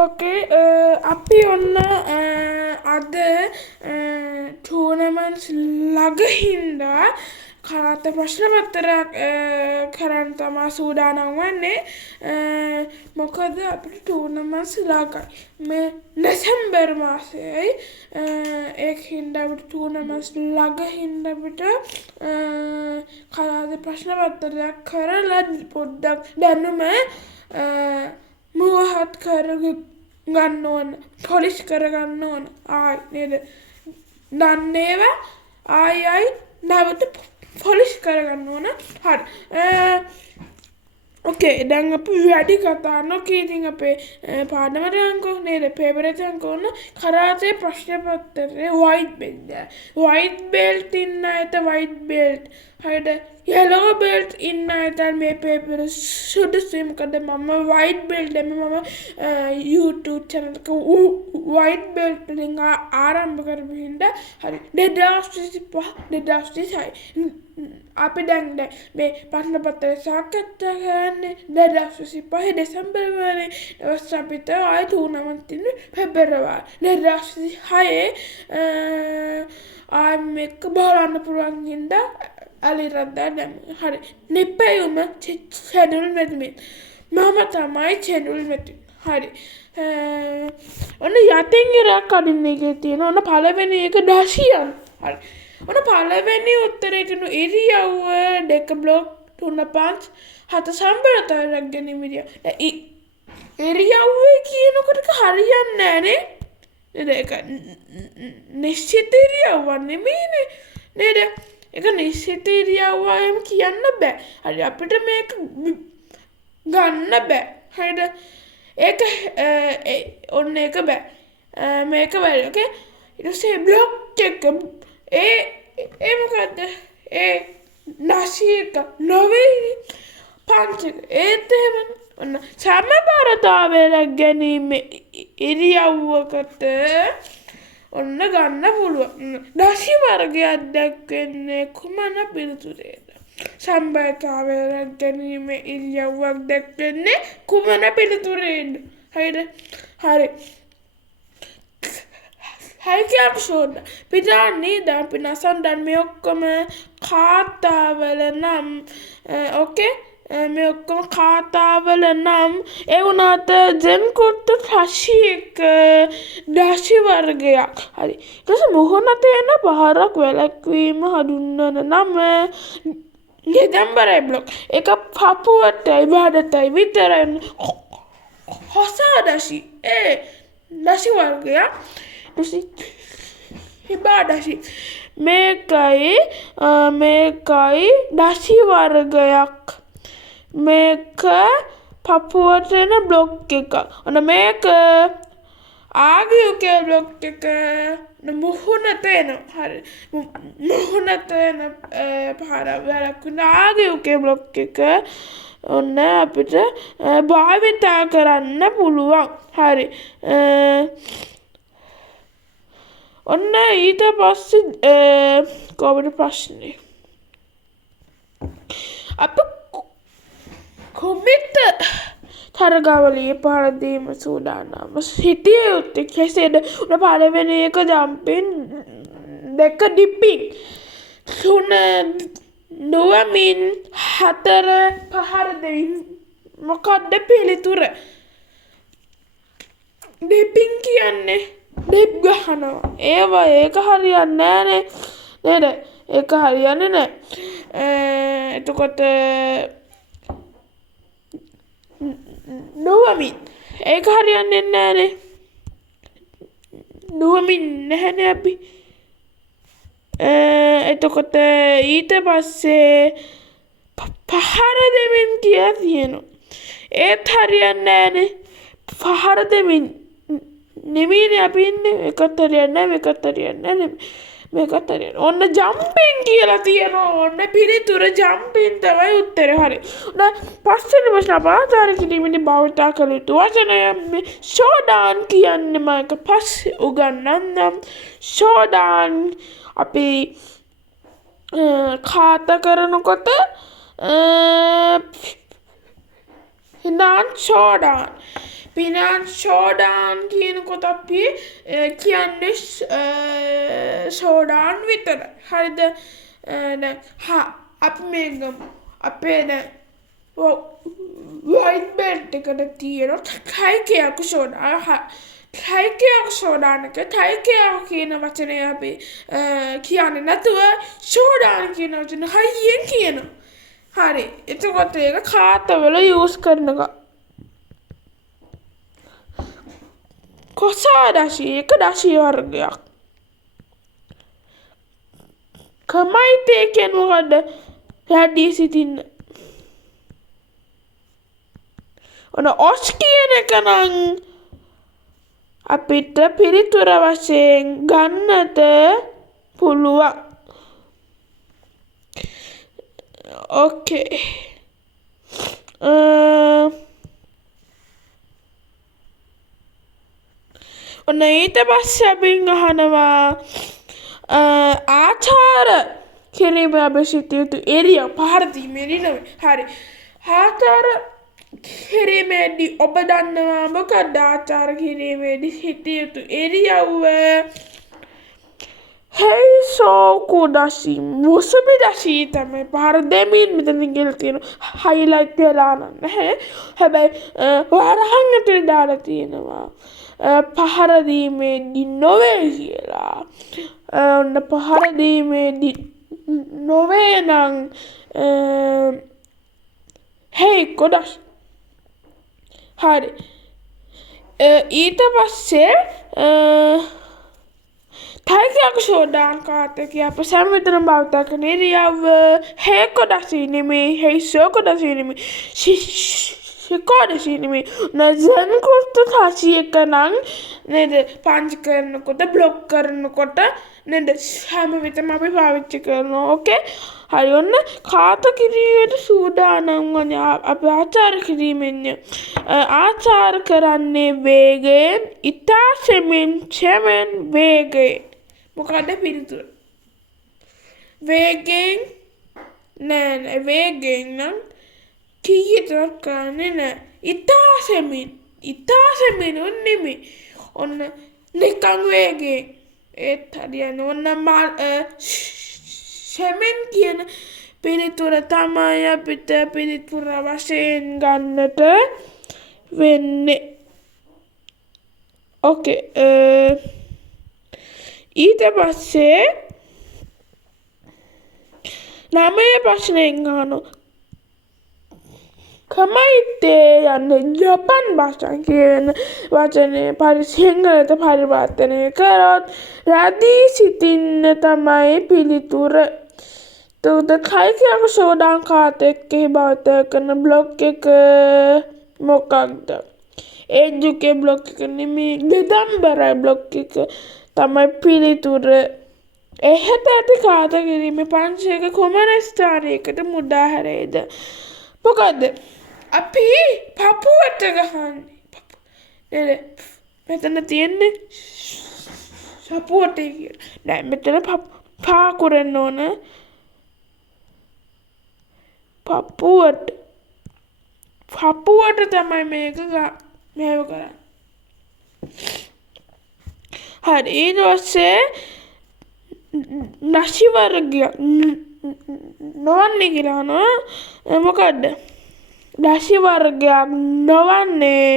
ඕකේ අපි ඔන්න අද ටූර්නමන්ට්ස් ළඟ හින්දා කරාත ප්‍රශ්න පත්‍රයක් කරන්න තමා සූදානම් වන්නේ මොකද අපිට ටූර්නමන්ට්ස් ළඟයි මේ දෙසැම්බර් මාසෙයි ඒක හින්දා අපිට ටූර්නමන්ට්ස් ළඟ හින්දා අපිට කරාත ප්‍රශ්න පත්‍රයක් කරලා පොඩ්ඩක් දැනුම මුවහත් කරගන්න ඕන පොලිෂ් කරගන්න ඕන ආයි නේද දන්න ඒවා ආයි නැවත පොලිෂ් කරගන්න ඕන හරි ඕකේ දැන් අපි වැඩි කතා නොකී ඉතින් අපේ පාඩමට යන්කෝ නේද පේපර් එකට යන්කෝ ඔන්න කරාතේ ප්‍රශ්න පත්‍රයේ වයිට් බෙල්ට් ඉන්න අයට වයිට් බෙල්ට් හරිද yellow belt ඉන්න අයට මේ පේපර් සුදුසුයි මොකද මම වයිට් බෙල්ට් එක මම YouTube channel එක වයිට් බෙල්ට් වලින් ආරම්භ කරපු හින්දා හරි 2025 2026 අපි දැන් මේ ප්‍රශ්න පත්‍රය සාකච්ඡා කරන්නේ 2025 දෙසැම්බර් වලේ දවස් අපිට ආයි ටූර්නමන්ට් තියෙන පෙබරවාරි 2026 ආයි මේක බලන්න පුළුවන් හින්දා අලිරද්දා දැන් හරි නිපැයුම channel මෙතමින් මම තමයි channel මෙතන හරි ඔන්න යටින් ඉරක් අදින්න එකේ තියෙන ඔන්න පළවෙනි එක දශියන් හරි ඔන්න පළවෙනි උත්තරේ තියෙන ඉරියව්ව දෙක බ්ලොක් 3 5 7 සම්බරතාවයක් ගැනීම ඉරියව්වේ කියනකොට හරියන්නේ නැහැ නේ ඒක නිශ්චිත ඉරියව්වක් නෙමෙයිනේ නේද ඒක නිශ්චිත ඉරියව්වම කියන්න බෑ හරි අපිට මේක ගන්න බෑ හරිද ඒක ඔන්න ඒක බෑ මේක බෑ ඕකේ ඊට පස්සේ බ්ලොක් එක ඒ මොකද්ද ඒ නැසියක නොවේනේ පංචක ඒත් එහෙම ඔන්න සමබරතාවය ගැනීම ඉරියව්වකට ඔන්න ගන්න පුළුවන් දශි වර්ගයක් දැක්වෙන්නේ කුමන පිළිතුරේද සම්බරතාවය ගැනීම ඉරියව්වක් දැක්වෙන්නේ කුමන පිළිතුරේද හරිද හරි හරි කියපු ෂෝඩ පිටාන්නේ දැන් අපි නසන් මේ ඔක්කොම කාතාවල නම් ඕකේ මේ ඔක්කොම කාතාවල නම් ඒ වුණාට ජෙන් කුට්ටු රශියක දශි වර්ගයක් හරි ඊට පස්සේ මොහොන තේන පහරක් වැළැක්වීම හඳුන්වන නම ගෙදම්බරයි බ්ලොක් ඒක පපුවටයි බඩටයි විතරයි හොසා දශි දශි වර්ගයක් හිබාදශි මේකයි දශි වර්ගයක් මේක පපුවට එන බ්ලොක් එක ඔන්න මේක ආගියුකේ බ්ලොක් එක මුහුණට එන හරි මුහුණට එන පහර වැළැක්වෙන ආගියුකේ බ්ලොක් එක ඔන්න අපිට භාවිතා කරන්න පුළුවන් හරි ඔන්න ඊට පස්සේ කොහොමද ප්‍රශ්නේ අප කොමිට තරගාවලියේ පාරදීම සූදානම් සිටිය යුත්තේ කෙසේද උන පළවෙනි එක ජම්පින් දෙක ඩිපින් තුන නුවමින් හතර පහර දෙමින් මොකක්ද පිළිතුර ඩිපින් කියන්නේ ඩිප් ගහනවා ඒක හරියන්නේ නෑනේ නේද ඒක හරියන්නේ නෑ එතකොට නුවමින් ඒක හරියන්නේ නෑනේ නුවමින් නැහැනේ අපි එතකොට ඊට පස්සේ පහර දෙමින් කියලා තියෙනවා ඒත් හරියන්නේ නෑනේ පහර දෙමින් නෙමෙයිනේ අපි ඉන්නේ එකත් හරියන්නේ නෑ මේකත් හරියන්නේ ඔන්න ජම්පින් කියලා තියෙනවා ඔන්න පිළිතුර ජම්පින් තමයි උත්තරේ හරි ඔන්න පස්වෙනි ප්‍රශ්න අපහාර කිරීමේදී භාවිත කළ යුතු වචනය මේ ෂෝඩාන් කියන්නේ මම පස්සේ උගන්වන්නම් ෂෝඩාන් අපි කාත කරනකොට හිනාන් ෂෝඩාන් ෂෝඩාන් කියනකොට අපි කියන්නේ ෂෝඩාන් විතර. හරිද? අපි මේ ගමු. අපේ දැන් වයිට් බෙඩ් එකට තියෙන කයිකයක් ෂෝඩාන්. කයිකයක් ෂෝඩාන් එක කයිකයක් කියන වචනේ අපි කියන්නේ නැතුව ෂෝඩාන් කියන වචනේ හයියෙන් කියනවා. හරි. එතකොට ඒක කාතවල යූස් කරනවා. කොසා දශි එක දශි වර්ගයක්. කමයිතේ කියන්නේ මොකද්ද? රැඳී සිටින්න. ඔන්න ඔස් කියන එක නම් අපිට පිළිතුර වශයෙන් ගන්නට පුළුවන්. ඕකේ. ඔන්න ඊට පස්සේ අපි අහනවා ආචාර කිරීම අපි සිටිය යුතු එරිය පහර දීමේදී නෙවෙයි. හරි. ආචාර කිරීමේදී ඔබ දන්නවා මොකක්ද ආචාර කිරීමේදී සිටිය යුතු එරියව්ව? හේසෝකු දශි මුසුබි දශි තමයි පහර දෙමින් මෙතන කියලා තියෙනවා. හයිලයිට් වෙලා නැහැ. හැබැයි වරහන් ඇතුලේ දාලා තියෙනවා. පහර දීමේදී නොවේ කියලා. ඔන්න පහර දීමේදී නොවේ නම් හේ කොටස්. හරි. ඊට පස්සේ කයිකයක් ෂෝඩාන් කාතක අප සෑම විටම භාවිත කරන ඉරියව්ව හේ කොටසි නෙමෙයි හේසෝ කොටසි නෙමෙයි ෂිකෝඩසි නෙමෙයි. නජන් කුර්ත සාසි එක නම් නේද පංච් කරනකොට බ්ලොක් කරනකොට නේද හැම විටම අපි පාවිච්චි කරනවා. ඕකේ. හරි. ඔන්න කාත කිරීමට සූදානම් වන්නේ අපි ආචාර කිරීමෙන් ආචාර කරන්නේ වේගයෙන් ඉතා සෙමින් වේගයෙන්. මොකද පිළිතුර? වේගයෙන් නෑ වේගයෙන් නම් කීයටවත් කරන්නේ නෑ. ඉතා සෙමින් නෙමෙයි. ඔන්න නිකන් වේගයෙන් ඒත් හරියන්නේ. ඔන්න සෙමින් කියන පිළිතුර තමයි අපිට පිළිතුර වශයෙන් ගන්නට වෙන්නේ. ඕකේ. ඊට පස්සේ 9 ප්‍රශ්නයෙන් අහනවා කමයිතේ යන්නේ ජපන් භාෂාවෙන් කියන වචනේ සිංහලට පරිවර්තනය කරොත් රැඳී සිටින්න තමයි පිළිතුර. එතකොට කයිකයක් ෂෝඩාන් කාතකයේ භාවිත කරන බ්ලොක් එක මොකක්ද? එජුකේ බ්ලොක් එක නෙමෙයි දෙදම්බරයි බ්ලොක් එක තමයි පිළිතුර. එහෙට ඇති කාත කිරීමේ පංචයක කුමන ස්ථානයකට මුදා හැරේද? මොකද්ද? අපි පපුවට ගහන්නේ. මෙතන තියෙන්නේ සපුවටේ කියලා. නෑ මෙතන පා කරන්න ඕන. පපුවට තමයි මේක මේව කරන්නේ. හරි. ඊට පස්සේ නශි වර්ගයක් නොවන්නේ කියලා අහනවා. මොකද්ද? නශි වර්ගයක් නොවන්නේ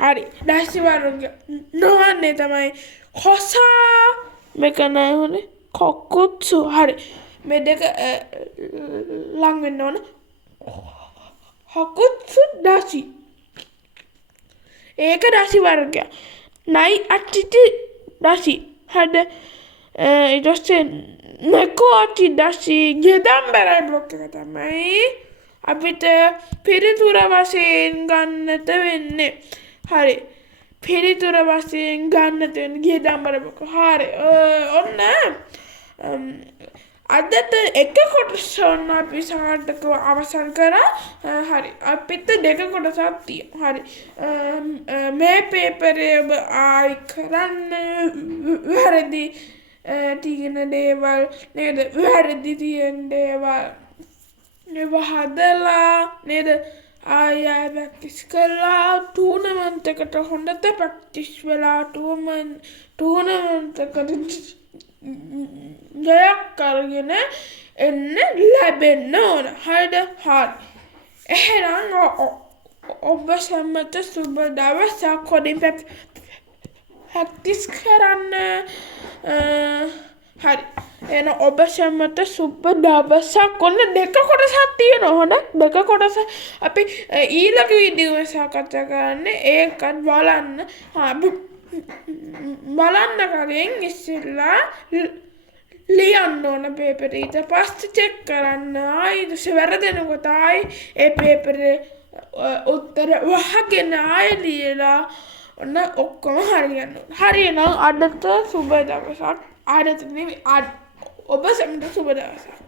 හරි. නශි වර්ගයක් නොවන්නේ තමයි කොසා මේක නෑ හොනේ කොකුත්සු. හරි. මේ දෙක ලං වෙන්න ඕන. හකුත්සු දශි ඒක දශි වර්ගයක්. නයි අට්ටිටි දශි. හරිද? ඊට පස්සේ නකෝ අට්ටි දශි ගෙදම්බරයි බ්ලොක් එක තමයි අපිට පිළිතුර වශයෙන් ගන්නට වෙන්නේ. හරි. පිළිතුර වශයෙන් ගන්නට වෙන්නේ ගෙදම්බර බ්ලොක්. හරි. ඔන්න අදට එක කොටස ඔන්න අපි සාර්ථකව අවසන් කරා. හරි. අපිට දෙක කොටසක් තියෙනවා. හරි. මේ පේපරේ ඔබ ආයි කරන්න වැරදි තියෙන දේවල් නේද? වැරදි තියෙන දේවල් ඒව හදලා නේද ආය ප්‍රැක්ටිස් කරලා ටූර්නමන්ට් එකට හොඳට ප්‍රැක්ටිස් වෙලා ටූර්නමන්ට් එකට ජයක් අරගෙන එන්න ලැබෙන්න ඕන. හරිද? හරි. එහෙනම් ඔබ සැමට සුබ දවසක්. හොඳින් ප්‍රැක්ටිස් කරන්න. හරි. එහෙනම් ඔබ සැමට සුබ දවසක්. ඔන්න 2 කොටසක් තියෙනවා. හොඳ 2 කොටස අපි ඊළඟ වීඩියෝ එක සාකච්ඡා කරන්නේ. ඒකත් බලන්න. බලන්න කලින් ඉස්සෙල්ලා ලියන්න ඕන පේපරේ. ඊට පස්සේ චෙක් කරන්න. ඊට පස්සේ වැරදෙනකොට ඒ පේපරේ උත්තර වහගෙන ලියලා ඔන්න ඔක්කොම හරියන්න ඕන. හරියනම් අදට සුබ දවසක්. අදට නෙවෙයි ඔබ සැමට සුබ දවසක්.